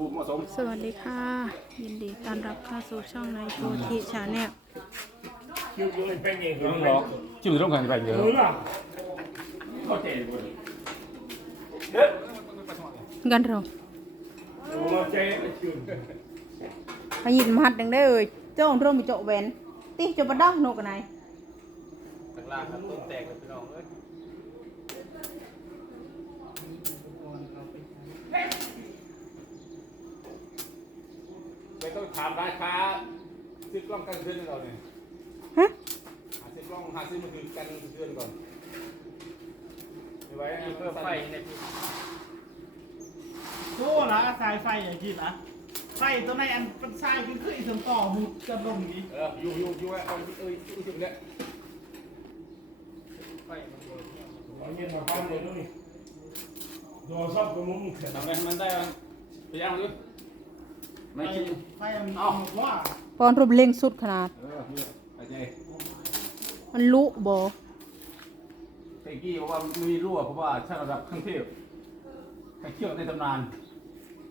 ดูเหมาะสม สวัสดีค่ะ ยินดีต้อนรับเข้าสู่ช่องในโพธิชาแนล Chưa có lên phanh gì ต้องรอจิ้มต้องการไปเยอะ Đúng à? เข้าใจหมดกันเรา Ủa, chơi nó chưa. พยินมัดดังได้เอ่ยเจ้าของเรื่องมีโจาะแหวนตีจะมาดังโนกันไหนข้างล่างครับต้นแตกเลยพี่น้องเอ้ย ไม่ต้อง ถามร้านค้าซื้อกล้องกลางคืนให้เราเนี่ยฮะหาซื้อกล้องหาซื้อมือถือกันกลางคืนก่อนไม่ไหวนะมีเพื่อไฟเนี่ยพี่โซ่ละสายไฟอย่างที่นะไฟตัวไหนอันเป็นสายขึ้นขึ้นอีกถึงต่อหุดจะลงนี้เอออยู่อยู่อยู่ไว้เอาเอ้ยอยู่ที่เนี่ยไฟมันโดนเนี่ย Nó nhiên mà con này nó đi. Rồi sắp có muốn ทำไงให้มันได้บ้างไปย่างดู ไม่คิดไฟมันเอาว่าปอนรูปเล่งสุดขนาด เออเนี่ยไปใจมันลุบ่เตกี้บอกว่ามันมีรั่วเพราะว่าช่างระดับขั้นเทพให้เที่ยวในตำนาน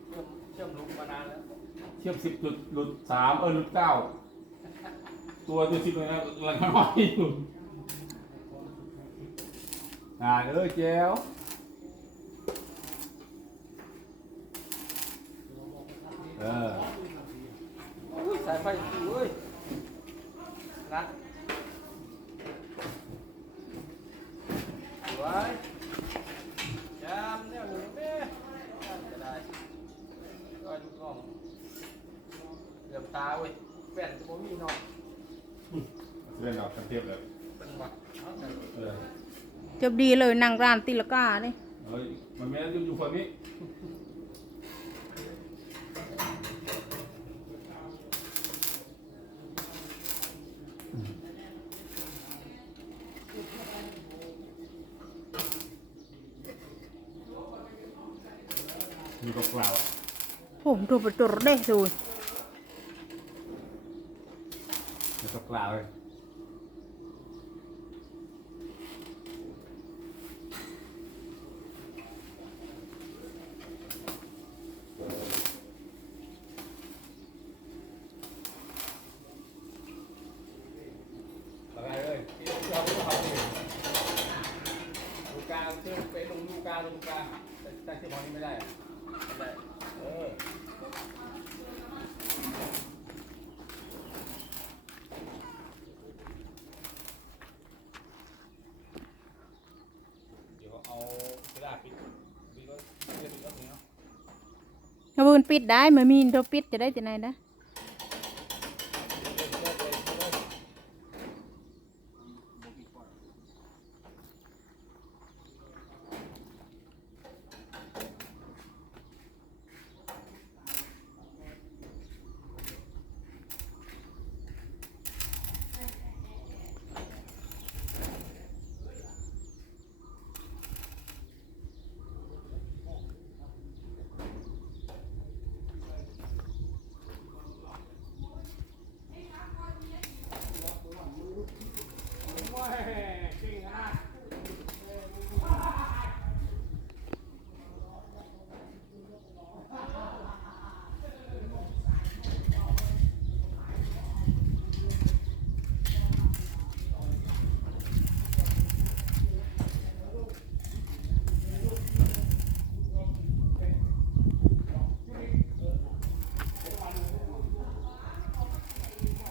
เชื่อมเชื่อมลุกมานานแล้วเทียบสิบหลุดหลุดสามเออหลุดเก้าตัวตัวสิบเลยนะหลังมันไหวอยู่อ่าเออแจ๋ว เอออุ้ยสายไฟเอ้ยนะสวยยามเนี่ยหนูแม่น่าจะได้ก็ลูกน้องเหลือบตาเว้ยแป้นตัวมีเนาะเล่นออกกันเทียบเลยเป็นหวัดเอาแต่เออจบดีเลยนางร้านตีลกานี่เฮ้ยมันไม่ได้อยู่ฝั่งนี้ มีก็เปล่าอะโอ้รูปเป็นตัวเด้ดูมีก็เปล่าเลยอะไรเลยที่เราไม่ทำเลยลูกกาเชื่อไปลงลูกกาลงลูกกาแต่แต่ที่พอนี้ไม่ได้อะไม่ได้ เออเดี๋ยวเอากระดาษปิดปิดก็เรียกปิดก็ถึงเนาะเอาบืนปิดได้มันมีตัวปิดจะได้จะไหนนะ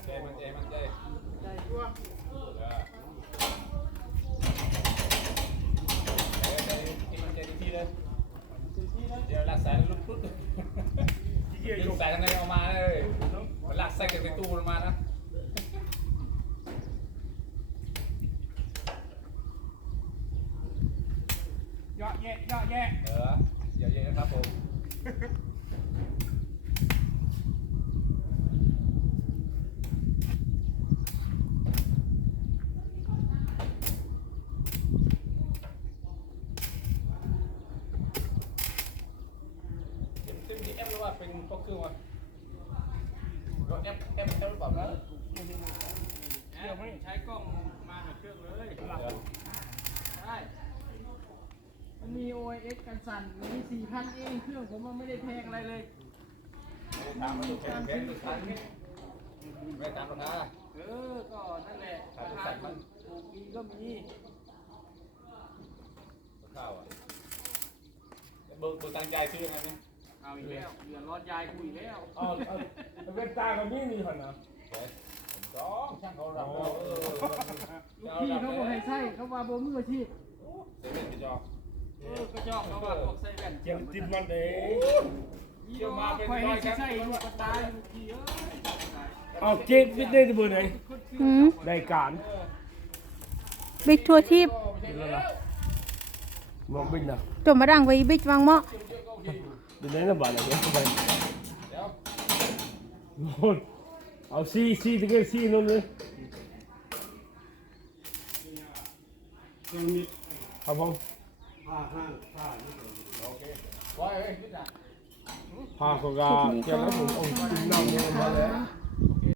ใจมันใจมันใจ ใจตัว เออใจที่มันใจดีๆเลย เดี๋ยวรักสายลุกปุ๊บ Cái kia ยิง vô. สายข้างในออกมาเลยมันลากใส่กันในตู้ลงมานะ Dọ nhẹ, dọ nhẹ. เออเยอะๆนะครับผมเต็มที่แอปหรือว่าเป็นพวกเครื่องวะรถแอปแอปแอปหรือเปล่านะเดี๋ยวไม่ใช้กล้องมากับเครื่องเลยเดี๋ยวได้ มันมี OIS กันสั่นมีสี่พันเองเครื่องผมมันไม่ได้แพงอะไรเลยถามมาดูแค่แค่ดูทันไม่ตามราคาเออก็นั่นแหละขาราดคาสัตว์มันถูกมีก็มีข้าวอะเบิกเบิกตังใจซื้อยังไงเนี่ยเอาอีกแล้วเดือดร้อนยายกูอีกแล้วเอาเอาเอาเว็บตากับนี่นี่ก่อนนะสองช่างเขาเราเออลูกพี่เขาบอกให้ใช่เขาว่าบ่มืออาชีพเซเว่นไปจอ กเออก็ชอบเพราะว่าพวกไส้แว่นเจียมติดมันเองเยี่ยมมาเป็นร้อยใช่ลูกกระตายลูกพี่เอ้ยเอาเจ็บไม่ได้ที่เบอร์ไหนหืมได้การบิ๊กทัวทิพย์มองบินนะจมมาดังไว้บิ๊กวังเหมาะเดี๋ยวนี้นะบ้านอะไรเนี่ยไปเดี๋ยวโน่นเอาซีซีตะเกียบซีนู่นเลยครับผม โอเคไว้เฮ้ยยุดอะพาเขากาเจ้าแล้ว